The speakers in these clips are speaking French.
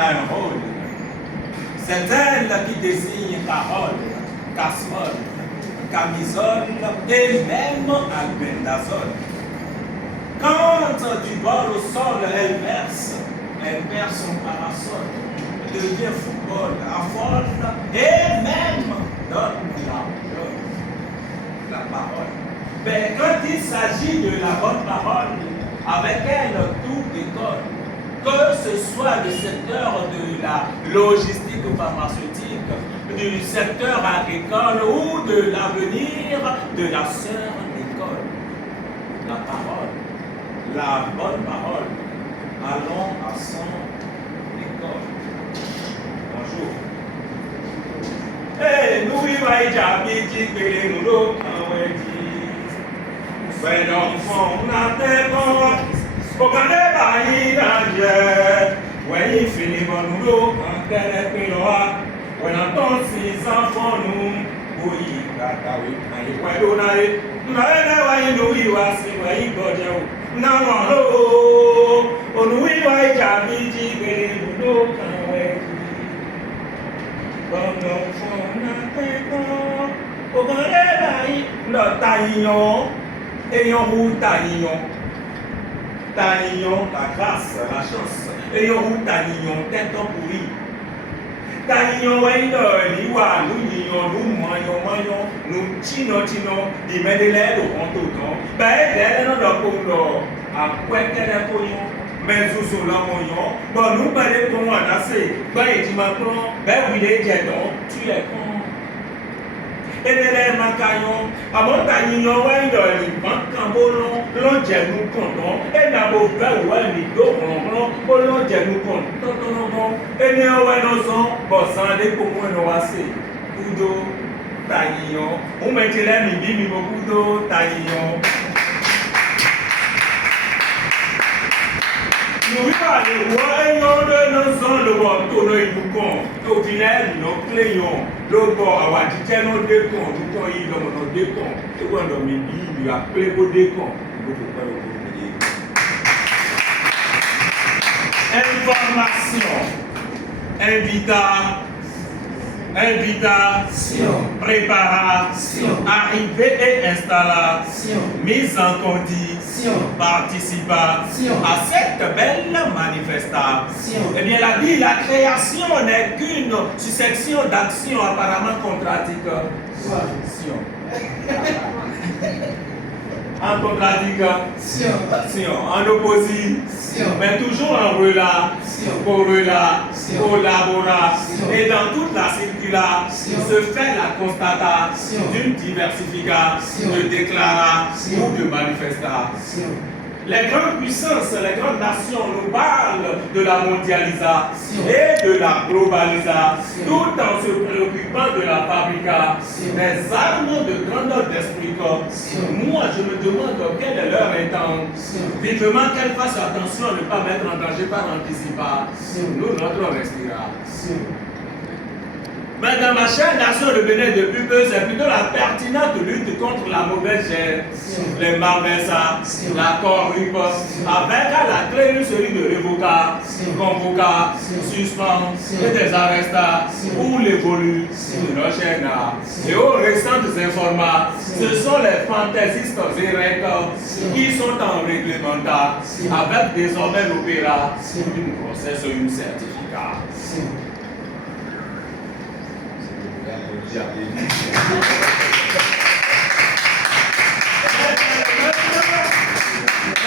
un rôle. C'est elle qui désigne Carole, casserole, camisole et même albendazole. Quand du bord au sol, elle perd son parasol, devient football, affole et même donne la parole. Mais quand il s'agit de la bonne parole, avec elle tout décolle. Que ce soit le secteur de la logistique pharmaceutique, du secteur agricole ou de l'avenir de la sœur d'école. La parole, la bonne parole. Allons à son école. Bonjour. Eh, nous y va when on phone not there, when you feel on look and tell when I don't see some for noon, we got away and you went on it. I know you are saying where you got you. Now, no, on we might have been look away. But no phone not there, not dying. Ayons route Taillon, la grâce, la chance. Ayons route Taillon, tête en pourri. Taillon, nous maillons, nous tino, des mains de l'aide au compte. Ben, elle est dans le pont, à quoi qu'elle est pognon, mais sous son lamoyon. Bon, nous, ben, les ponts à nasser. Ben, et tu m'apprends, ben, oui, les jetons, tu es con. Et les macaillons, à mon taillon, ouais, il manque un bolon, l'on jette nous comptons, et n'a beau faire, ouais, les dos, l'on jette nous comptons, et les ouais, nos sons, bon, sans des pour moi, nous assez, coudo, taillon, on met les midi, beaucoup d'eau, taillon. Nous allons voir de nos sons, le bon tonneau et boucon, au final, nos cléons, le bon, à Waditia, nos décons, tout le temps, il a nos décons, et quand on me dit, il a appelé vos décons, il faut pas le dire. Invitation, préparation, arrivée et installation, mise en condition, participation à cette belle manifestation. Eh bien, la création n'est qu'une succession d'actions apparemment contradictoires. En contradiction, en opposition, mais toujours en relation, collaboration. Et dans toute la circulation se fait la constatation d'une diversification, de déclaration ou de manifestation. Les grandes puissances, les grandes nations nous parlent de la mondialisation et de la globalisation, tout en se préoccupant de la fabrication des armes de grandeur d'esprit. Moi, je me demande quelle est leur intention. Vivement qu'elles fassent attention à ne pas mettre en danger par anticipation notre respiration. Mais dans ma chère nation de Bénin de Pupeux, c'est plutôt la pertinente lutte contre la mauvaise gestion, les malversations, la corruption, avec à la clé une série de révocations, convocations, suspensions et des arrestations pour l'évolution de nos chaînes. Et aux récentes informations, ce sont les fantaisistes et qui sont en réglementation, avec désormais l'opération d'une grossesse ou une certification.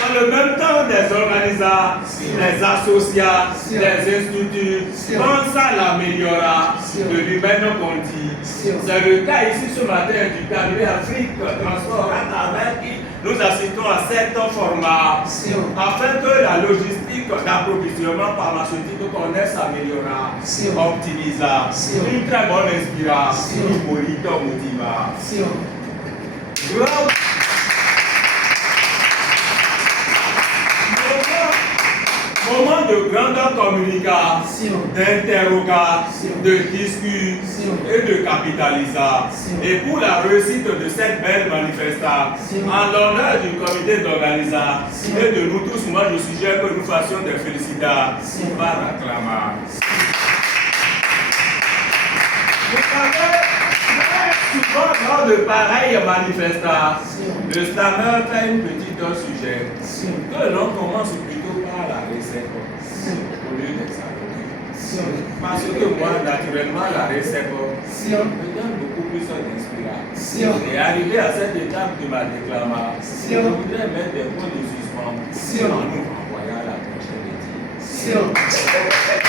Dans le même temps, des organisations, des associations, des instituts pensent à l'amélioration de l'humaine condition. C'est le cas ici ce matin du cabinet Afrique Transport à travers qui nous assistons à cette formation afin que la logistique d'approvisionnement pharmaceutique connaisse amélioration, optimisation, une très bonne inspiration, une moniteur motivation. Moment de grande communication, d'interrogation, de discussion et de capitalisation. Et pour la réussite de cette belle manifestation, en l'honneur du comité d'organisation et de nous tous, moi je suggère que nous fassions des félicitations par acclamation. Souvent, lors de pareilles manifestations, le slammer fait une petite sujet que l'on commence plutôt par la recette au lieu d'examiner. Parce que moi, naturellement, la recette me donne beaucoup plus d'inspiration. Et arrivé à cette étape de ma déclamation, je voudrais mettre des points de suspension en nous renvoyant à la prochaine étude.